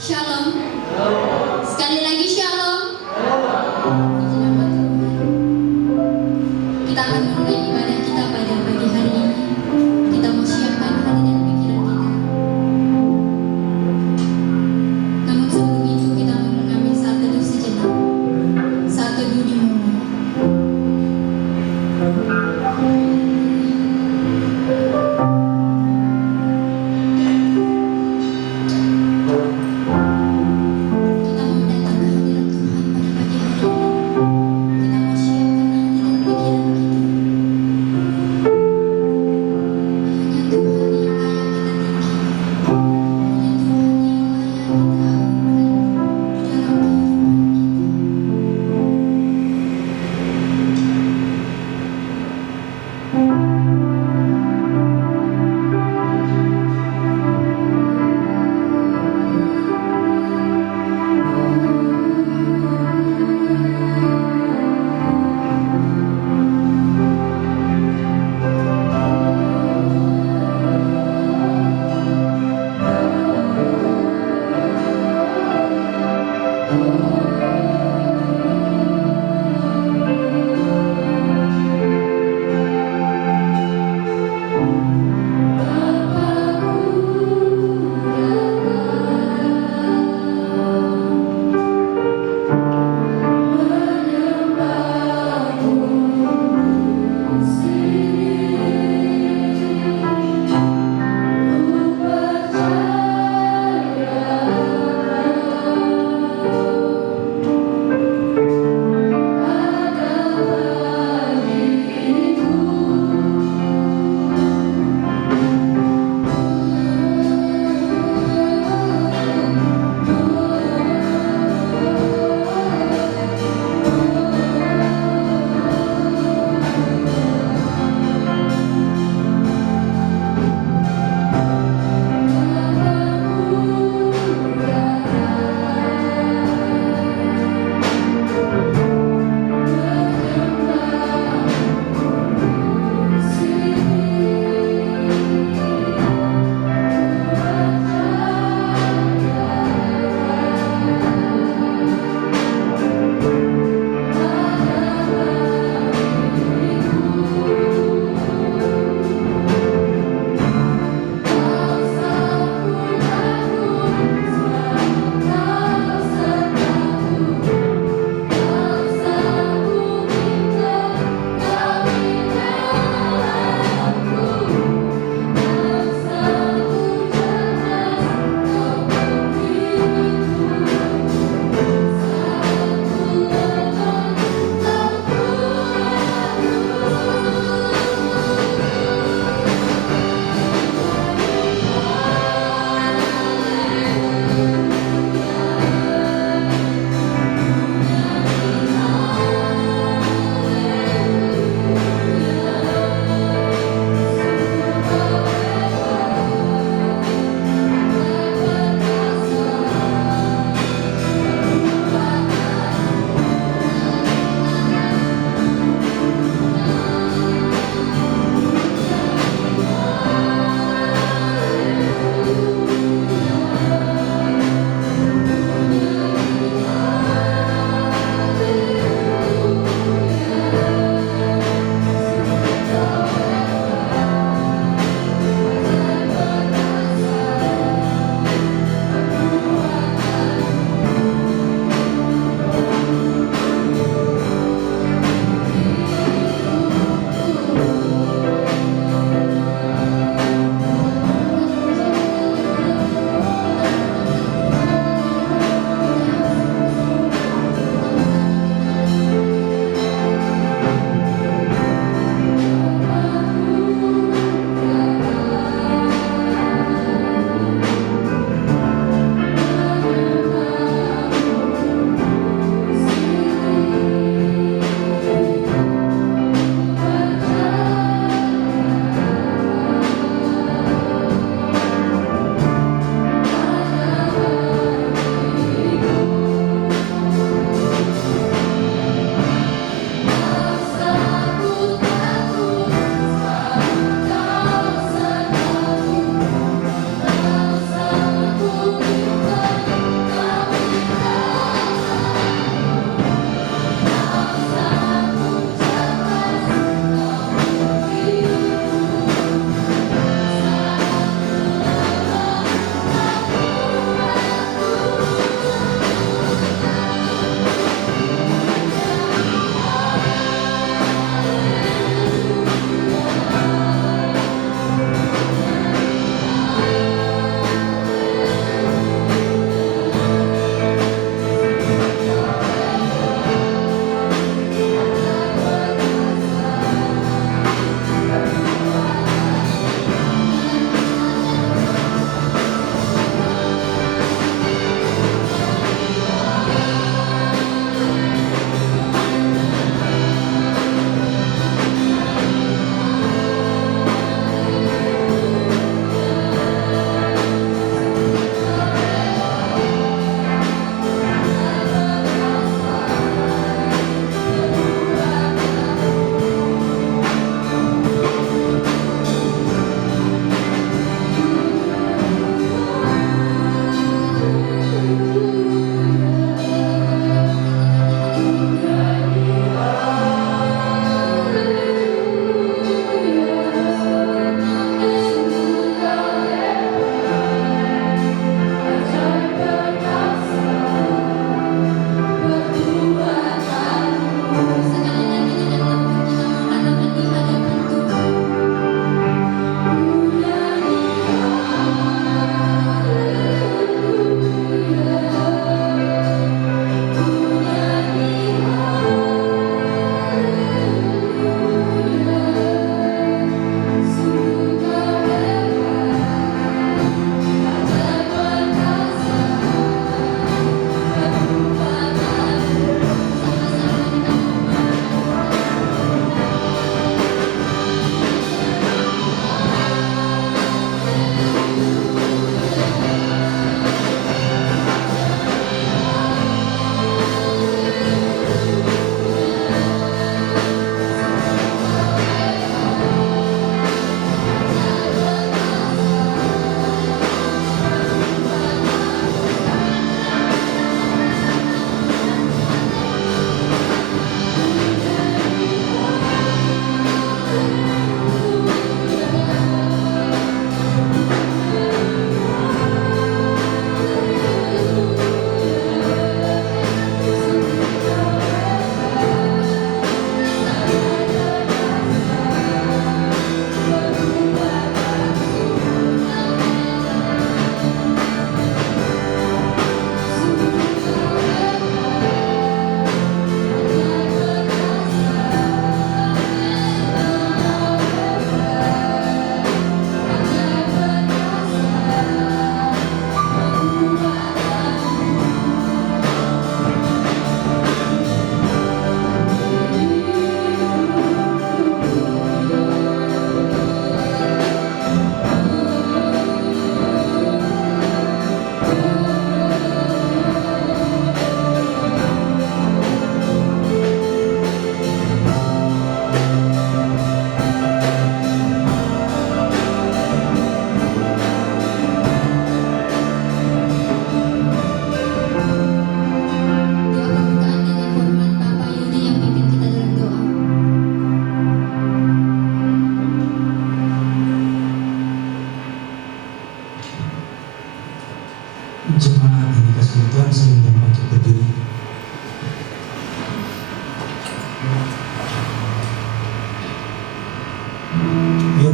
Shalom. Sekali lagi shalom. Kita akan memulai ibadah kita pada pagi hari ini. Kita mau siapkan hati dan pikiran kita. Namun sebelum itu kita mau mengambil saat teduh sejenak. Saat teduh dimulai. Kita mau datang ke hadirat Tuhan.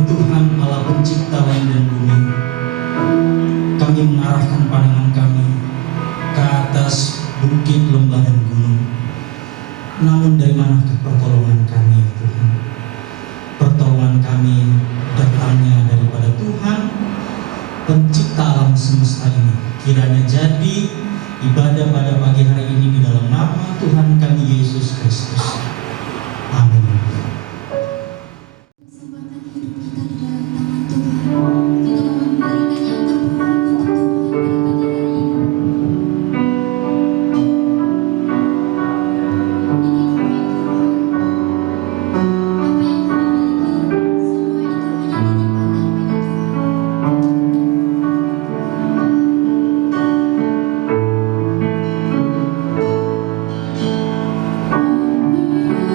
Tuhan Allah pencipta langit dan bumi, kami mengarahkan pandangan kami ke atas bukit, lembah, dan gunung. Namun dari manakah pertolongan kami, ya Tuhan? Pertolongan kami datangnya daripada Tuhan, pencipta alam semesta ini. Kiranya jadi ibadah pada pagi hari ini di dalam nama Tuhan kami Yesus Kristus. Amin. Kesempatan hidup kita di dalam tangan Tuhan. Kita dapat memberikan yang terbaik untuk Tuhan pada pagi hari ini. Ini firman Tuhan. Apa yang kami miliki, semua itu hanya dilimpahkan pada Tuhan. Amin.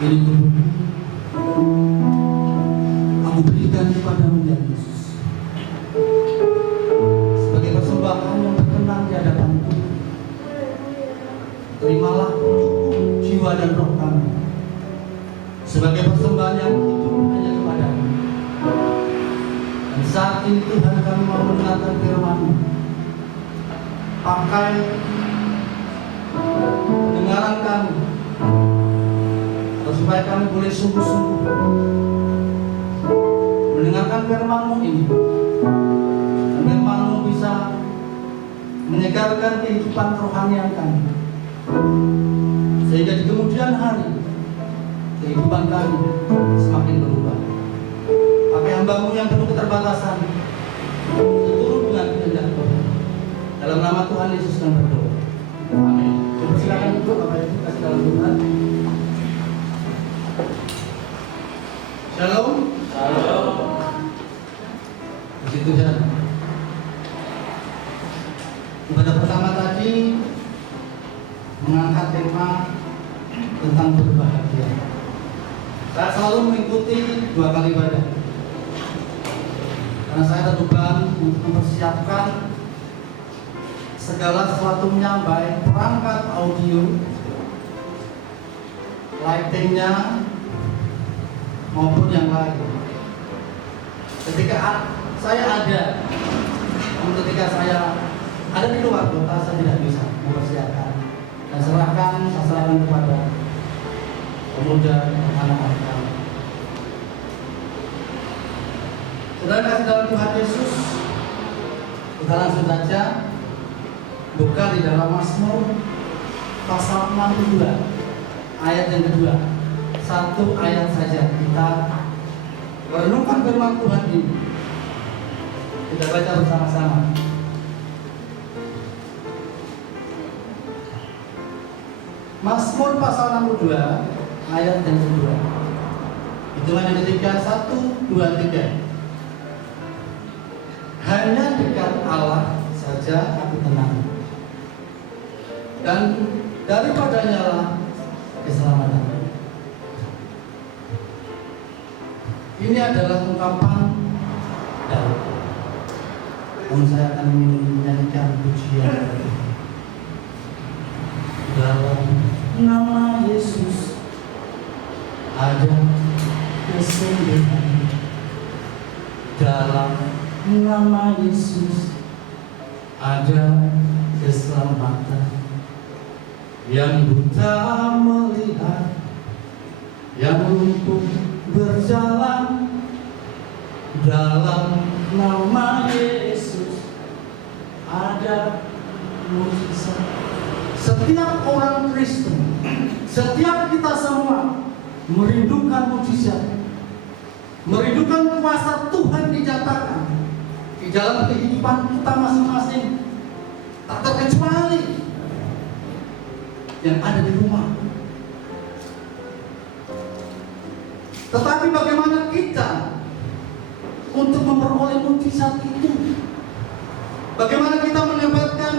Ini tubuhku, aku berikan kepadamu ya Yesus, sebagai persembahan yang berkenan di hadapan-Mu. Terimalah jiwa dan roh kami sebagai persembahan yang hidup hanya kepadamu. Dan saat ini Tuhan, kami mau mendengarkan firman-Mu. Pakai pendengaran kami, supaya kami boleh sungguh-sungguh mendengarkan firman-Mu ini. Dan firman-Mu bisa menyegarkan kehidupan kerohanian kami, sehingga di kemudian hari kehidupan kami semakin berubah. Pakai hamba-Mu yang penuh keterbatasan, seturut dengan kehendak Tuhan. Dalam nama Tuhan Yesus kami berdoa. Amin. Silakan Ibu, Bapak Ibu, kasih dalam Tuhan. Shalom. Shalom. Puji Tuhan. Ibadah pertama tadi mengangkat tema tentang berbahagia. Saya selalu mengikuti 2 kali ibadah, karena saya terbeban untuk mempersiapkan segala sesuatunya, baik perangkat audio, lightingnya, maupun yang lain. Ketika saya ada di luar kota, saya tidak bisa mempersiapkan dan saya serahkan kepada pemuda dan anak-anak kami. Saudara kasih dalam Tuhan Yesus, kita langsung saja buka di dalam Mazmur pasal 62 ayat yang kedua. 1 ayat saja kita merenungkan firman Tuhan ini. Kita baca bersama-sama. Mazmur pasal 62 ayat yang kedua. Hitungan yang ketiga, 1, 2, 3. Hanya dekat Allah saja aku tenang, dan daripadanya lah keselamatan. Ini adalah ungkapan Daud. Namun saya akan menyanyikan pujian dalam nama Yesus ada kesembuhan. Dalam nama Yesus ada keselamatan. Yang buta melihat, yang lumpuh berjalan. Dalam nama Yesus ada mujizat. Setiap orang Kristen, setiap kita semua merindukan mujizat, merindukan kuasa Tuhan dinyatakan di dalam kehidupan kita masing-masing, tak terkecuali yang ada di rumah. Tetapi bagaimana kita untuk memperoleh mujizat itu? Bagaimana kita mendapatkan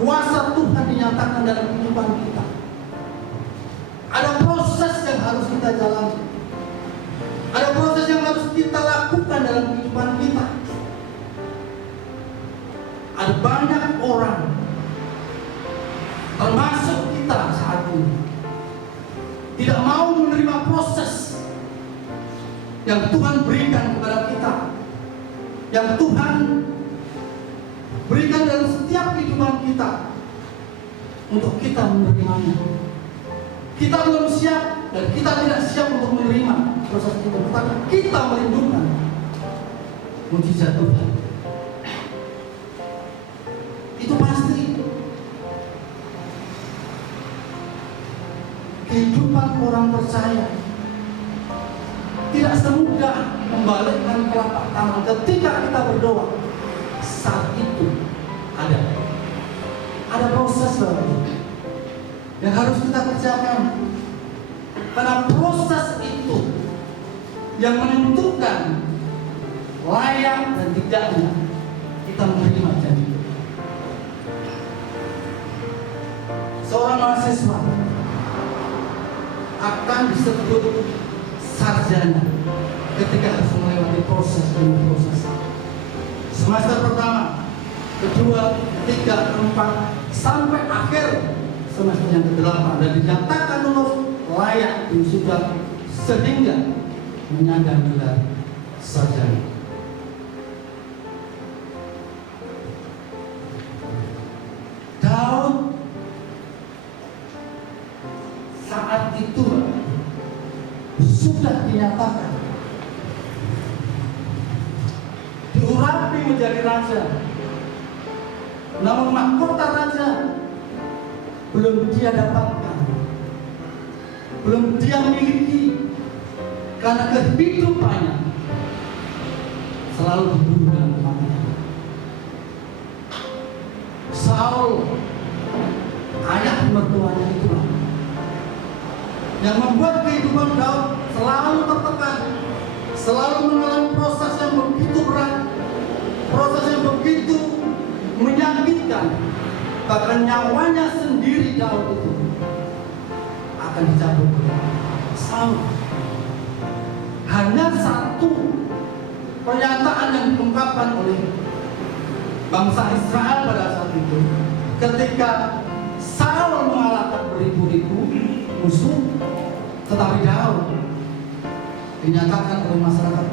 kuasa Tuhan dinyatakan dalam kehidupan kita? Ada proses yang harus kita jalani, ada proses yang harus kita lakukan dalam kehidupan kita. Ada banyak orang, termasuk kita saat ini, tidak mau menerima proses yang Tuhan berikan kepada kita, yang Tuhan berikan dalam setiap kehidupan kita, untuk kita menerimanya. Kita belum siap dan kita tidak siap untuk menerima proses itu, tetapi kita merindukan mujizat Tuhan. Itu pasti. Kehidupan orang percaya tidak semudah membalikkan telapak tangan ketika kita berdoa. Saat itu ada proses yang harus kita kerjakan, karena proses itu yang menentukan layak dan tidaknya kita menerima janji. Seorang mahasiswa akan disebut sarjana ketika harus melewati proses demi proses. Semester pertama, kedua, ketiga, keempat, sampai akhir semester yang ke-8 dan dinyatakan lulus layak wisuda sehingga menyandang gelar sarjana. Daud saat itu sudah dinyatakan diurapi menjadi raja, namun mahkota raja belum dia dapatkan, belum dia miliki, karena kehidupannya selalu dibunuh dengan kematian. Saul, ayah mertuanya itulah yang membuat kehidupan Daud selalu tertekan, selalu mengalami proses yang begitu berat, proses yang begitu menyakitkan. Bahkan nyawanya sendiri Daud itu akan dicabut oleh Saul. Hanya satu pernyataan yang diungkapkan oleh bangsa Israel pada saat itu, ketika Saul mengalahkan beribu-ribu musuh, tetapi Daud dinyatakan oleh masyarakat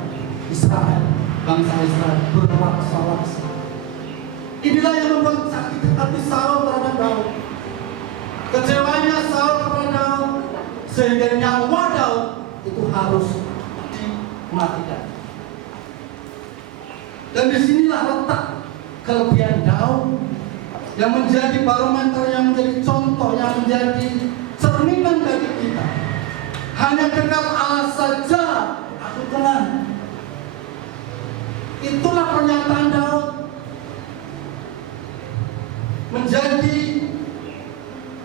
Israel, bangsa Israel, berlaksa-laksa. Inilah yang membuat sakit hati Saul terhadap Daud, kecewanya Saul kepada Daud, sehingga nyawa Daud itu harus dimatikan. Dan disinilah letak kelebihan Daud yang menjadi barometer, yang menjadi contoh, yang menjadi cerminan bagi kita. Hanya dekat Allah saja aku tenang. Itulah pernyataan Daud, menjadi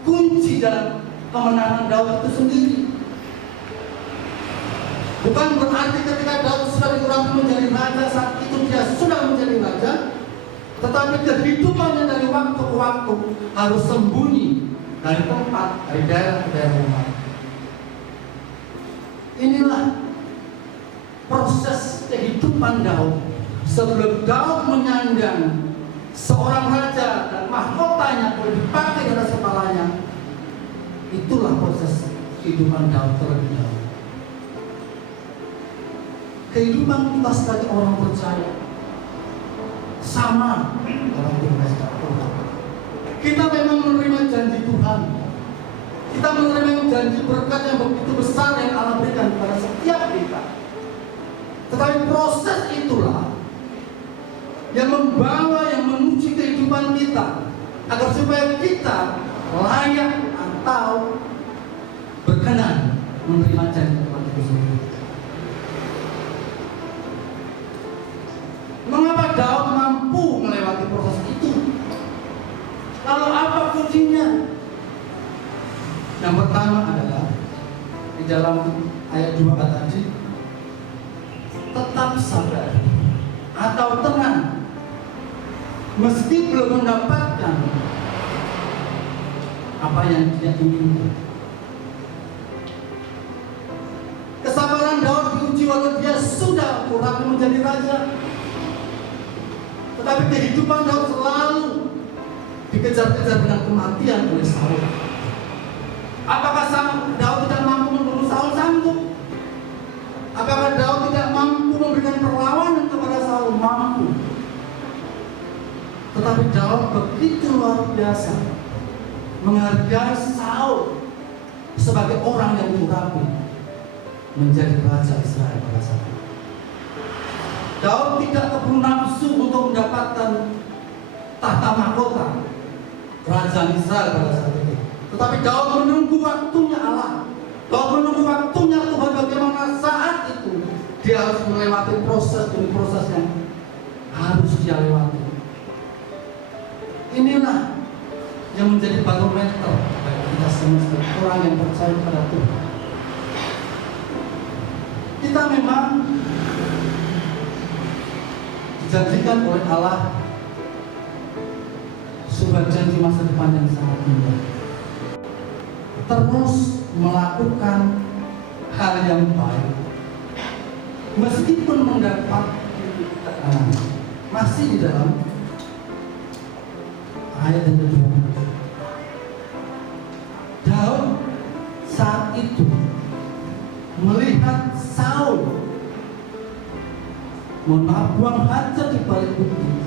kunci dalam kemenangan Daud itu sendiri. Bukan berarti ketika Daud sudah diurapi menjadi raja, saat itu dia sudah menjadi raja, tetapi kehidupannya dari waktu ke waktu harus sembunyi dari tempat, dari daerah ke daerah yang lain. Inilah proses kehidupan Daud sebelum Daud menyandang seorang raja dan mahkotanya boleh dipakai di atas kepalanya. Itulah proses kehidupan Daud terlebih dahulu. Kehidupan kita sebagai orang percaya sama dalam tugas Tuhan. Kita memang menerima janji Tuhan. Kita menerima janji berkat yang begitu besar yang Allah berikan kepada setiap kita. Tetapi proses itulah yang membawa, yang menguji kehidupan kita, agar supaya kita layak atau berkenan menerima janji Tuhan itu sendiri. Mengapa Daud mampu melewati proses itu? Lalu apa kuncinya? Yang pertama adalah di dalam ayat 2 tadi, tetap sabar atau tenang meski belum mendapatkan apa yang dia inginkan. Kesabaran Daud diuji walau dia sudah diurapi menjadi raja, tetapi kehidupan Daud selalu dikejar-kejar dengan kematian oleh Saul. Apakah Daud tidak mampu membunuh Saul? Sanggup. Apakah Daud tidak mampu memberikan perlawanan kepada Saul? Mampu. Tetapi Daud begitu luar biasa menghargai Saul sebagai orang yang diurapi menjadi raja Israel pada saat itu. Daud tidak keburu nafsu untuk mendapatkan tahta mahkota kerajaan Israel pada saat itu. Tetapi Daud menunggu waktunya Allah. Daud menunggu waktunya Tuhan, bagaimana saat itu dia harus melewati proses demi proses yang harus dia lewati. Inilah yang menjadi barometer bagi kita semua sebagai orang yang percaya pada Tuhan. Kita memang dijanjikan oleh Allah sebuah janji masa depan yang sangat indah. terus melakukan hal yang baik meskipun mendapat tekanan. Masih di dalam ayat yang kedua, Daud saat itu melihat Saul buang hajat di balik bukit.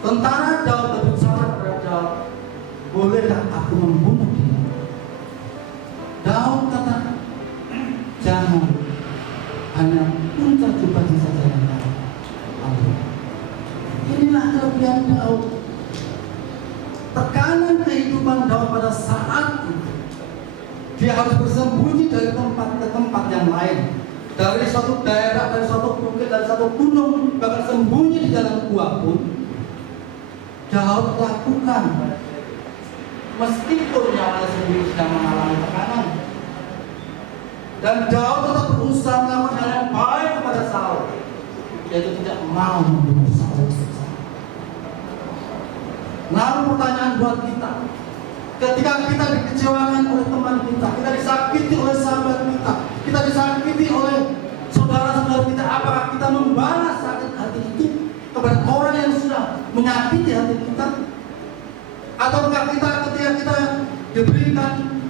Tentara Daud berbicara kepada Daud, bolehkah aku membunuh dia? Daud kata, jangan, hanya puncak jubahnya saja yang tahu. Inilah kelebihan Daud. Tekanan kehidupan Daud pada saat itu, dia harus bersembunyi dari tempat ke tempat yang lain, dari suatu daerah, dari suatu bukit, dari suatu gunung, bahkan sembunyi di dalam gua pun Daud lakukan, meskipun nyawanya sendiri sedang mengalami tekanan. Dan Daud tetap berusaha melakukan hal yang baik kepada Saul, yaitu tidak mau membunuh Saul. Lalu pertanyaan buat kita, ketika kita dikecewakan oleh teman kita disakiti oleh sahabat kita disakiti oleh saudara-saudara kita, apakah kita membalas sakit hati itu kepada orang yang sudah menyakiti hati kita? Ataukah kita ketika kita diberikan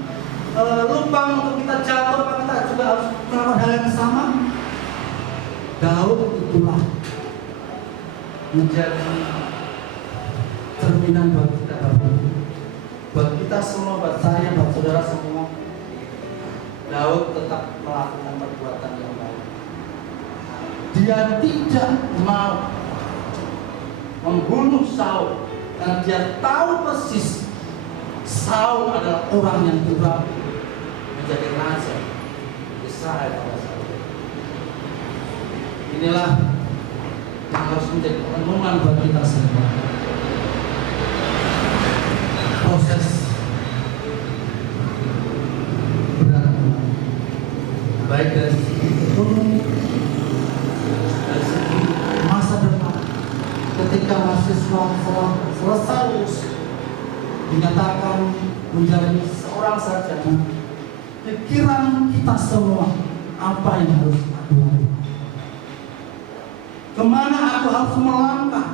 lubang untuk kita jatuh, apakah kita juga harus melakukan hal yang sama? Daud itulah menjadi cerminan buat kita, buat kita semua, buat saya, buat saudara semua. Daud tetap melakukan perbuatan yang baik. Dia tidak mau membunuh Saul karena dia tahu persis Saul adalah orang yang berhak menjadi raja Israel pada saat itu. Inilah yang harus menjadi renungan buat kita semua. Proses berat, baik dari segi ekonomi, dari segi masa depan. Ketika mahasiswa selesai dinyatakan menjadi seorang sarjana, pikiran kita semua apa yang harus aku lakukan? Kemana aku harus melangkah?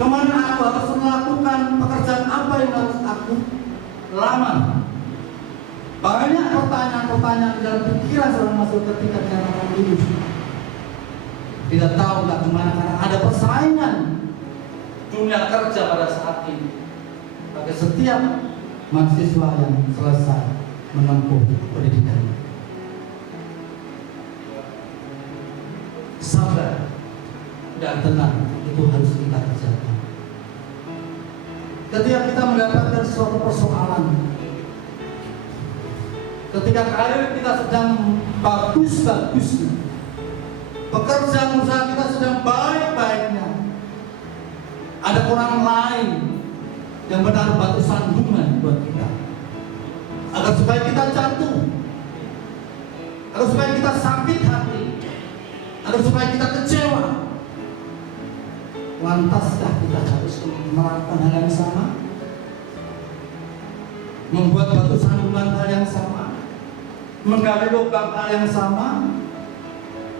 Kemana aku harus melakukan pekerjaan apa yang harus aku lamar? Banyak pertanyaan-pertanyaan di dalam pikiran seorang mahasiswa ketika dinyatakan lulus. Tidak tahu nggak kemana karena ada persaingan dunia kerja pada saat ini. Bagi setiap mahasiswa yang selesai menempuh pendidikan, sabar dan tenang itu harus kita kerjakan. Ketika kita mendapatkan suatu persoalan, ketika karir kita sedang bagus-bagusnya, pekerjaan usaha kita sedang baik-baiknya, ada orang lain yang menaruh batu sandungan buat kita, agar supaya kita jatuh, agar supaya kita sakit hati, agar supaya kita kecewa. Lantaskah kita harus melakukan hal yang sama? Membuat batu sandungan hal yang sama? Menggali lubang hal yang sama?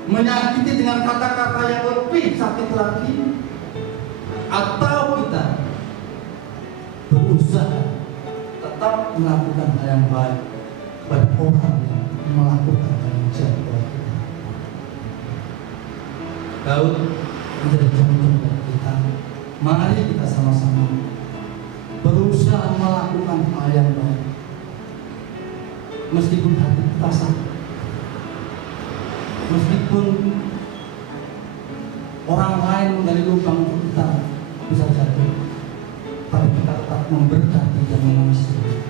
Menyakiti dengan kata-kata yang lebih sakit lagi? Atau kita berusaha tetap melakukan hal yang baik kepada orang yang melakukan hal yang jahat kepada kita? Daud menjadi contoh bagi kita. Mari kita sama-sama berusaha melakukan hal yang baik, meskipun hati kita sakit, meskipun orang lain menggali lubang untuk kita bisa jatuh, tapi kita tetap memberkati dan mengasihi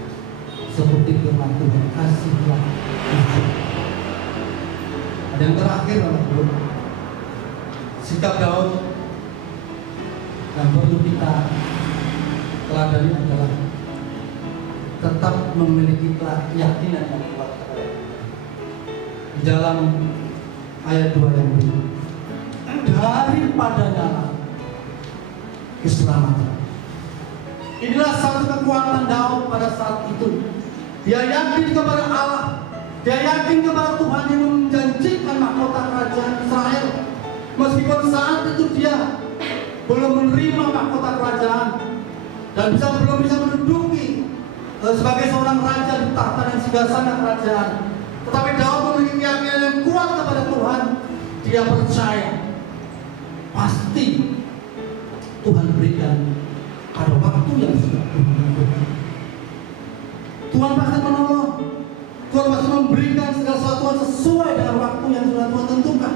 seperti firman Tuhan, kasihlah. Ada yang terakhir, Bapak-Ibu, sikap Daud yang perlu kita teladani adalah tetap memiliki keyakinan yang kuat di dalam ayat 2 yang berikut. Daripadanya keselamatan. Ini Inilah satu kekuatan Daud pada saat itu. Dia yakin kepada Allah. Dia yakin kepada Tuhan yang menjanjikan mahkota kerajaan Israel. Meskipun saat itu dia belum menerima mahkota kerajaan dan belum bisa menduduki sebagai seorang raja di tahta dan singgasana kerajaan. Tetapi Daud memiliki keyakinan yang kuat kepada Tuhan. Dia percaya pasti Tuhan berikan pada waktu yang sudah Tuhan tentukan. Tuhan pasti menolong. Tuhan pasti memberikan segala sesuatu sesuai dengan waktu yang sudah Tuhan tentukan.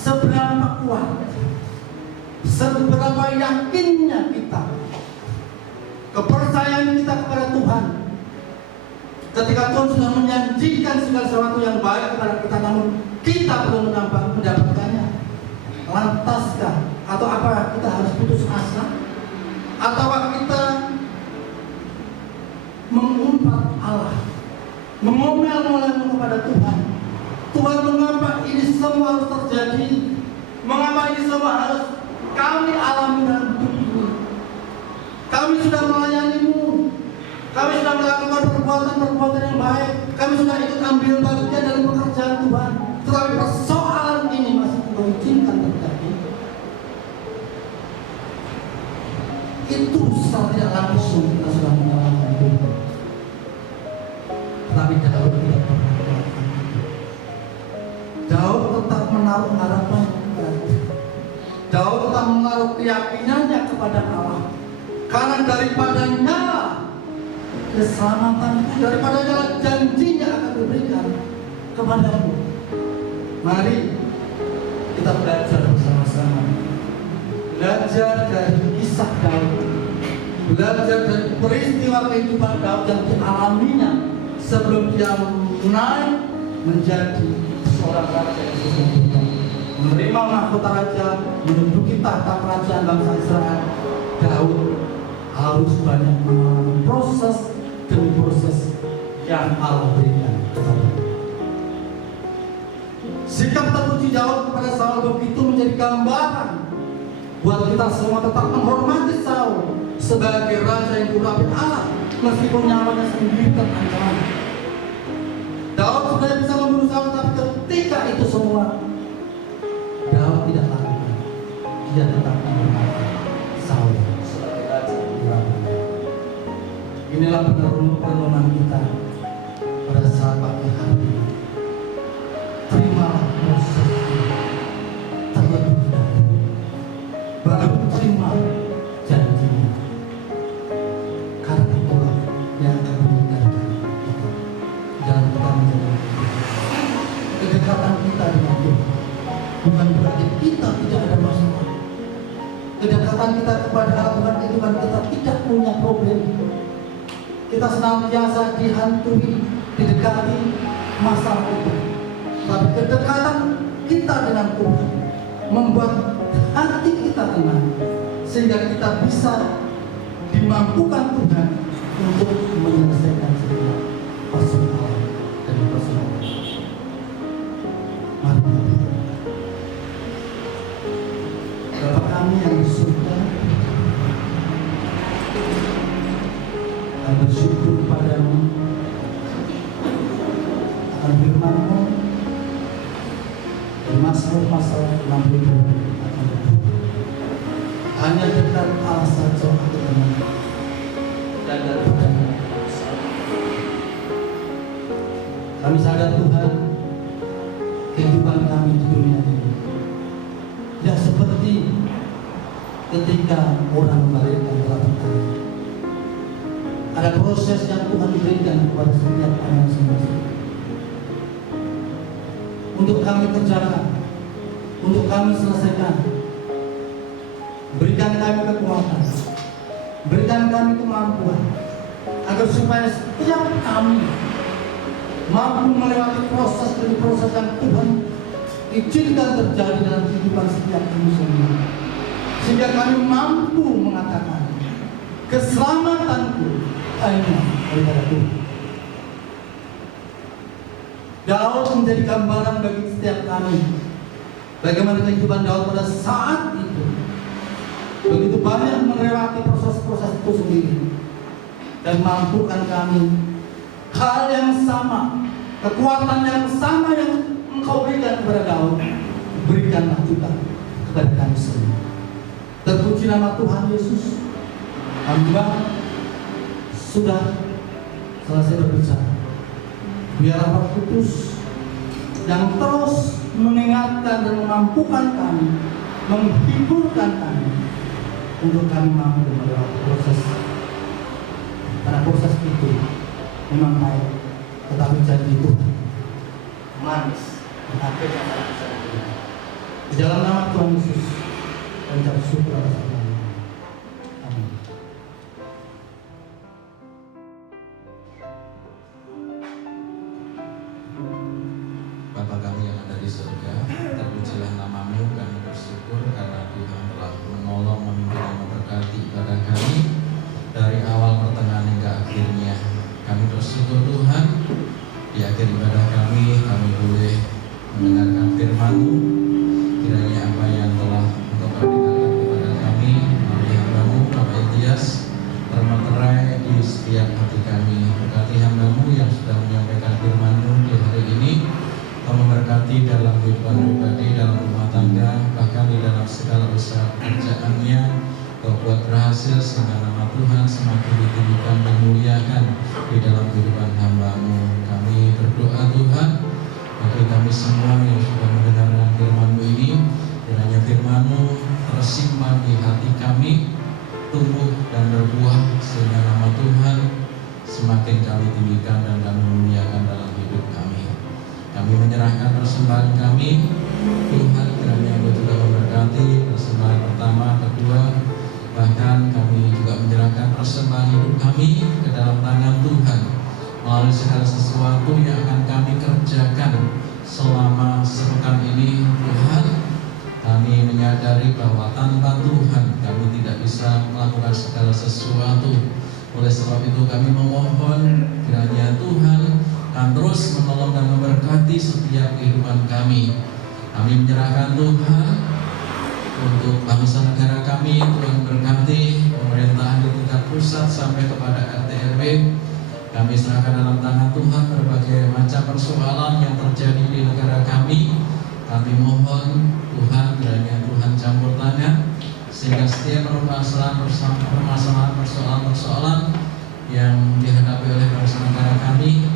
Seberapa kuat, seberapa yakinnya kita, kepercayaan kita kepada Tuhan, ketika Tuhan sudah menjanjikan segala sesuatu yang baik kepada kita, namun kita belum mendapatkannya. Lantaskah atau apa kita harus putus asa? Atau kita mengumpat Allah, mengomel-ngomel kepada Tuhan? Tuhan, mengapa ini semua harus terjadi? Mengapa ini semua harus kami alami dalam hidup ini? Kami sudah melayani-Mu, kami sudah melakukan perbuatan-perbuatan yang baik, kami sudah ikut ambil bagian dalam pekerjaan Tuhan, tetapi persoalan ini masih Engkau izinkan terjadi. Itu secara tidak langsung kita sudah menyalahkan Tuhan. Tetapi Daud tidak pernah melakukan itu. Daud tetap menaruh harapan kepada Tuhan. Daud tetap menaruh keyakinannya kepada Allah. Karena daripadanya keselamatanku, daripadanya janjinya akan diberikan kepadamu. Mari kita belajar bersama-sama. Belajar dari kisah Daud, belajar dari peristiwa kehidupan Daud yang dialaminya sebelum dia naik menjadi seorang raja yang sesungguhnya, menerima mahkota raja, menduduki tahta kerajaan bangsa Israel. Daud harus banyak mengalami proses demi proses yang Allah berikan kepadanya. Sikap terpuji Daud kepada Saul begitu menjadi gambaran buat kita semua tetap menghormati Saul sebagai raja yang diurapi Allah, meskipun nyawanya sendiri terancam. Daud sudah bisa membunuh Saul, tapi ketika itu semua Daud tidak lakukan. Dia tetap menghormati Saul sebagai raja yang diurapi. Inilah perenungan kita pada saat pagi hari ini. Terimalah proses terlebih dahulu, baru terima janjinya. Karena itulah yang akan meninggalkan kita dan kita menjadi kedekatan kita dengan Tuhan. Bukan berarti kita tidak ada masalah. Kedekatan kita kepada Allah bukan itu, kan kita tidak punya problem. Kita senantiasa dihantui, didekati masalah itu. Tapi kedekatan kita dengan Tuhan membuat hati kita tenang, sehingga kita bisa dimampukan Tuhan untuk menyelesaikan setiap persoalan dan persoalan. Mari kita berdoa. Bapa kami yang di surga, kami bersyukur padamu akan firman-Mu dan masalah-masalah dalam hidup akan datang. Hanya dekat Allah saja aku tenang dan daripada kami sadar Tuhan, kehidupan kami di dunia ini tidak seperti ketika orang melahirkan telapak tangan. Ada proses yang Tuhan berikan kepada setiap anak masing-masing untuk kami kerjakan, untuk kami selesaikan. Berikan kami kekuatan, berikan kami kemampuan, agar supaya setiap kami mampu melewati proses demi proses yang Tuhan izinkan terjadi dalam kehidupan setiap manusia, sehingga kami mampu mengatakan keselamatanku hanya daripada Tuhan. Daud menjadi gambaran bagi setiap kami. Bagaimana kehidupan Daud pada saat itu. begitu banyak melewati proses-proses itu sendiri, dan mampukan kami hal yang sama, kekuatan yang sama yang Engkau berikan kepada Daud, berikanlah juga kepada kami semua. Terpuji nama Tuhan Yesus. Hamba sudah selesai berbicara. Biar Roh Kudus yang terus mengingatkan dan memampukan kami, menghiburkan kami, untuk kami mampu melewati proses. Karena proses itu memang baik, tetapi janji Tuhan manis. Akhirnya saya bisa diterima. Di dalam nama Tuhan Yesus, kami ucap syukur atas firman-Nya. Amin. Bapa kami yang ada di surga, terpujilah nama-Mu. Kami bersyukur karena Tuhan telah menolong, memimpin dan memberkati ibadah kami dari awal, pertengahan hingga akhirnya. Kami bersyukur Tuhan, di akhir ibadah kami boleh mendengarkan firman-Mu. Kiranya apa yang telah Engkau berikan kepada kami melalui hamba-Mu Bapak Etias termaterai di setiap hati kami. Berkati hamba-Mu yang sudah menyampaikan firman-Mu di hari ini. Kau memberkati dalam kehidupan pribadi, dalam rumah tangga, bahkan di dalam segala usaha pekerjaannya. Kau buat berhasil sehingga nama Tuhan semakin ditinggikan dan dimuliakan di dalam kehidupan hamba-Mu. Kami berdoa Tuhan bagi kami semua yang sudah mendengarkan firman-Mu ini, kiranya firman-Mu tersimpan di hati kami, tumbuh dan berbuah sehingga nama Tuhan semakin kami tinggikan dan kami muliakan dalam hidup kami. Kami menyerahkan persembahan kami, Tuhan kiranya Engkau juga memberkati persembahan pertama, kedua, bahkan kami juga menyerahkan persembahan hidup kami ke dalam tangan Tuhan melalui segala sesuatu yang akan kami kerjakan selama sepekan ini. Tuhan, kami menyadari bahwa tanpa Tuhan kami tidak bisa melakukan segala sesuatu. Oleh sebab itu kami memohon kiranya Tuhan akan terus menolong dan memberkati setiap kehidupan kami. Kami menyerahkan Tuhan untuk bangsa negara kami. Tuhan berkati pemerintahan di tingkat pusat sampai kepada RT RW. Kami serahkan dalam tangan Tuhan berbagai macam persoalan yang terjadi di negara kami. Kami mohon Tuhan kiranya Tuhan campur tangan sehingga setiap persoalan-persoalan yang dihadapi oleh bangsa negara kami,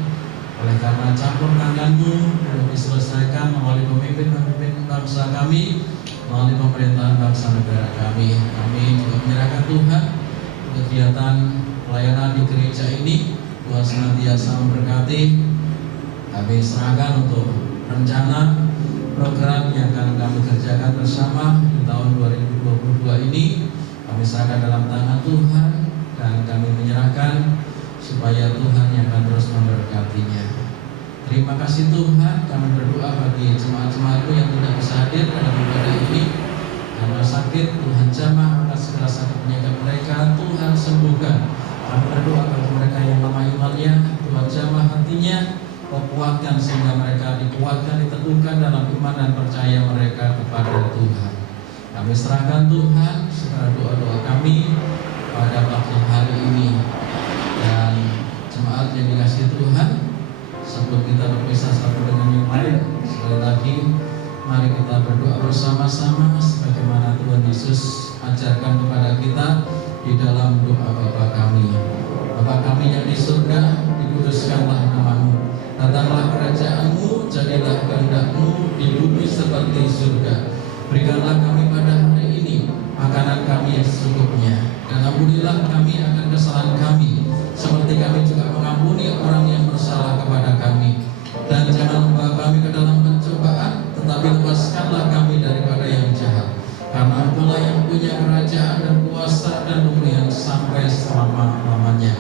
oleh karena campur tangan-Mu dapat diselesaikan melalui pemimpin bangsa kami, melalui pemerintahan bangsa negara kami. Kami juga menyerahkan Tuhan kegiatan pelayanan di gereja ini. Tuhan senantiasa memberkati. Kami serahkan untuk rencana program yang akan kami kerjakan bersama di tahun 2022 ini. Kami serahkan dalam tangan Tuhan dan kami menyerahkan supaya Tuhan yang akan terus memberkatinya. Terima kasih Tuhan. Kami berdoa bagi jemaat-jemaat-Mu yang tidak bisa hadir dalam ibadah ini karena sakit. Tuhan jamah atas segala sakit penyakit mereka, Tuhan sembuhkan. Kami berdoa bagi mereka yang lemah imannya, Tuhan jamah hatinya, Kau kuatkan sehingga mereka dikuatkan, diteguhkan dalam iman dan percaya mereka kepada Tuhan. Kami serahkan Tuhan segala doa-doa kami pada pagi hari ini. Dan jemaat yang dikasihi Tuhan, sebelum kita berpisah satu dengan yang lain, sekali lagi mari kita berdoa bersama-sama sebagaimana Tuhan Yesus ajarkan kepada kita di dalam doa Bapa kami. Bapa kami yang di surga, dikuduskanlah nama-Mu. Datanglah kerajaan-Mu, jadilah kehendak-Mu di bumi seperti surga. Berikanlah kami pada hari ini makanan kami yang secukupnya, dan ampunilah kami akan kesalahan kami, seperti kami juga mengampuni orang yang bersalah kepada kami. Dan jangan membawa kami ke dalam pencobaan, tetapi lepaskanlah kami daripada yang jahat. Karena Engkau-lah yang punya kerajaan dan kuasa dan kemuliaan sampai selama-lamanya.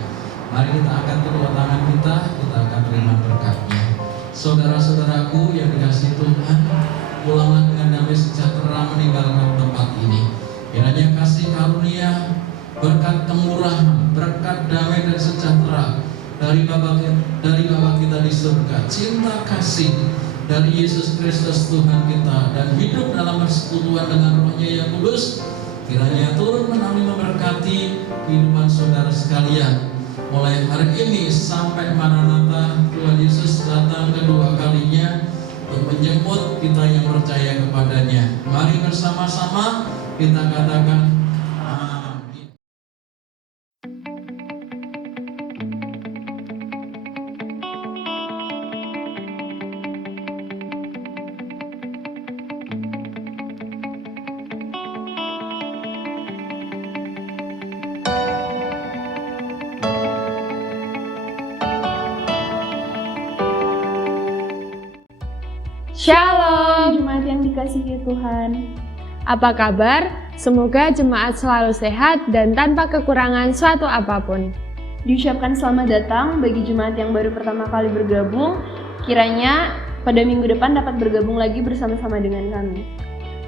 Mari kita angkat kedua tangan kita akan terima berkat-Nya. Saudara-saudaraku yang dikasihi Tuhan, pulanglah dengan damai sejahtera meninggalkan tempat ini. Kiranya kasih karunia, berkat kemurahan, berkat damai dan sejahtera dari Bapa kita di surga, cinta kasih dari Yesus Kristus Tuhan kita, dan hidup dalam persekutuan dengan Roh-Nya yang kudus Kiranya turun menemani memberkati kehidupan saudara sekalian. Mulai hari ini sampai Maranatha Tuhan Yesus datang kedua kalinya untuk menjemput kita yang percaya kepadanya. Mari bersama-sama kita katakan amin. Shalom, jemaat yang dikasihi Tuhan. Apa kabar? Semoga jemaat selalu sehat dan tanpa kekurangan suatu apapun. Diucapkan selamat datang bagi jemaat yang baru pertama kali bergabung. Kiranya pada minggu depan dapat bergabung lagi bersama-sama dengan kami.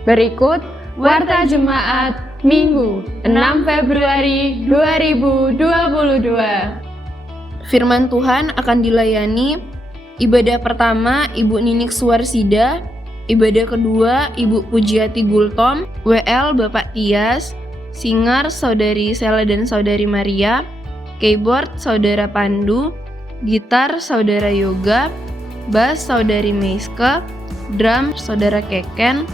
Berikut Warta Jemaat Minggu 6 Februari 2022. Firman Tuhan akan dilayani ibadah pertama Ibu Ninik Suwarsida, ibadah kedua Ibu Pujiati Gultom, WL Bapak Tias, singer Saudari Sela dan Saudari Maria, keyboard Saudara Pandu, gitar Saudara Yoga, bass Saudari Meiske, drum Saudara Keken,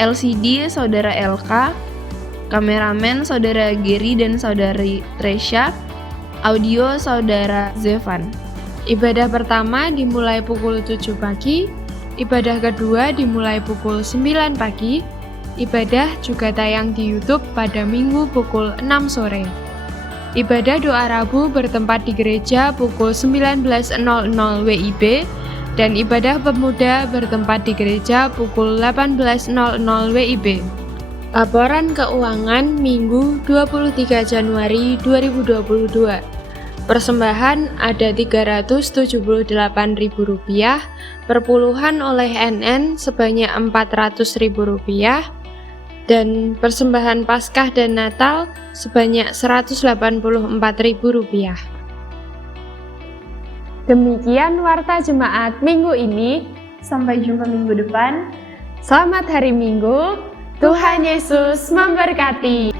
LCD Saudara Elka, kameramen Saudara Geri dan Saudari Tresya, audio Saudara Zevan. Ibadah pertama dimulai pukul 7 pagi, ibadah kedua dimulai pukul 9 pagi, ibadah juga tayang di YouTube pada Minggu pukul 6 sore. Ibadah doa Rabu bertempat di gereja pukul 19.00 WIB dan ibadah pemuda bertempat di gereja pukul 18.00 WIB. Laporan keuangan Minggu 23 Januari 2022. Persembahan ada Rp378.000, perpuluhan oleh NN sebanyak Rp400.000, dan persembahan Paskah dan Natal sebanyak Rp184.000. Demikian Warta Jemaat minggu ini. Sampai jumpa minggu depan. Selamat hari Minggu. Tuhan Yesus memberkati.